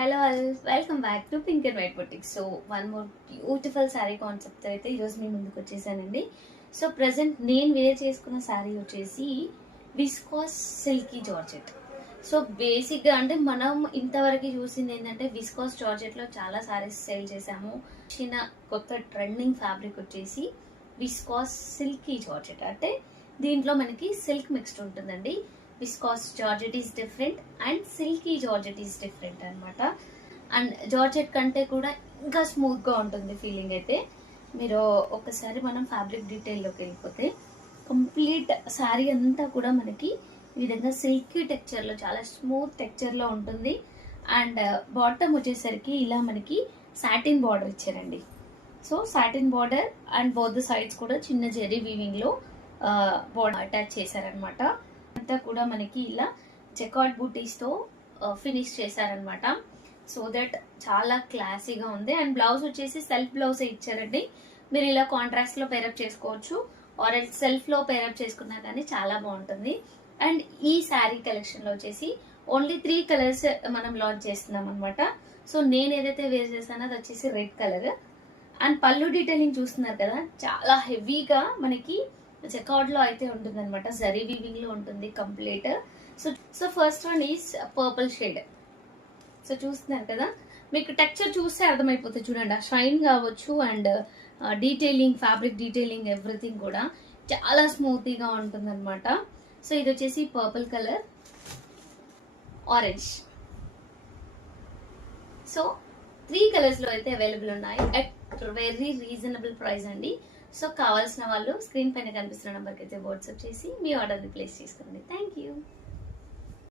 Hello all welcome back to pink and white boutique so one more beautiful sari concept అయితే ఈరోజు మీ ముందుకు వచ్చేసానండి. So present నేను wear చేసుకున్న శారీ వచ్చేసి విస్కాస్ సిల్కీ జార్జెట్ సో బేసిక్గా అంటే మనం ఇంతవరకు చూసింది ఏంటంటే విస్కాస్ జార్జెట్లో చాలా శారీస్ సేల్ చేసాము చిన్న కొత్త ట్రెండింగ్ ఫ్యాబ్రిక్ వచ్చేసి విస్కాస్ సిల్కీ జార్జెట్ అంటే దీంట్లో మనకి సిల్క్ మిక్స్డ్ ఉంటుందండి. Viscose georgette is different and silky georgette is different అనమాట అండ్ జార్జెట్ కంటే కూడా ఇంకా స్మూత్గా ఉంటుంది ఫీలింగ్ అయితే. మీరు ఒకసారి మనం ఫ్యాబ్రిక్ డీటెయిల్లోకి వెళ్ళిపోతే కంప్లీట్ శారీ అంతా కూడా మనకి ఈ విధంగా సిల్కీ టెక్చర్లో చాలా స్మూత్ టెక్చర్లో ఉంటుంది. అండ్ బాటమ్ uh, వచ్చేసరికి ఇలా మనకి సాటిన్ బార్డర్ ఇచ్చారండి. So satin border and both sides కూడా చిన్న జెరీ వీవింగ్లో బార్డర్ అటాచ్ చేశారనమాట అంతా కూడా మనకి ఇలా చెకాట్ బూటీస్తో ఫినిష్ చేశారనమాట సో దట్ చాలా క్లాసీగా ఉంది. అండ్ బ్లౌజ్ వచ్చేసి సెల్ఫ్ బ్లౌజే ఇచ్చారండి. మీరు ఇలా కాంట్రాక్ట్స్లో పేరప్ చేసుకోవచ్చు. ఆర్ సెల్ఫ్లో పేరప్ చేసుకున్నా కానీ చాలా బాగుంటుంది. అండ్ ఈ శారీ కలెక్షన్లో వచ్చేసి ఓన్లీ త్రీ కలర్స్ మనం లాంచ్ చేస్తున్నాం అనమాట సో నేను ఏదైతే వేర్ చేశానో అది వచ్చేసి రెడ్ కలర్. అండ్ పళ్ళు డీటెయిలింగ్ చూస్తున్నారు కదా చాలా హెవీగా మనకి చెక్అవుట్లో అయితే ఉంటుంది అనమాట జరీ వీవింగ్లో ఉంటుంది complete so so first one is purple shade so చూస్తున్నారు కదా. మీకు టెక్చర్ చూస్తే అర్థమైపోతుంది చూడండి. ఆ షైన్ కావచ్చు and detailing fabric detailing everything కూడా చాలా స్మూతీగా ఉంటుంది అనమాట సో ఇది వచ్చేసి purple colour orange so three కలర్స్లో అయితే అవైలబుల్ ఉన్నాయి. అట్ వెరీ రీజనబుల్ ప్రైస్ అండి. సో కావాల్సిన వాళ్ళు స్క్రీన్ పైన కనిపిస్తున్న నెంబర్కి అయితే వాట్సాప్ చేసి మీ ఆర్డర్ని ప్లేస్ చేసుకోండి. Thank you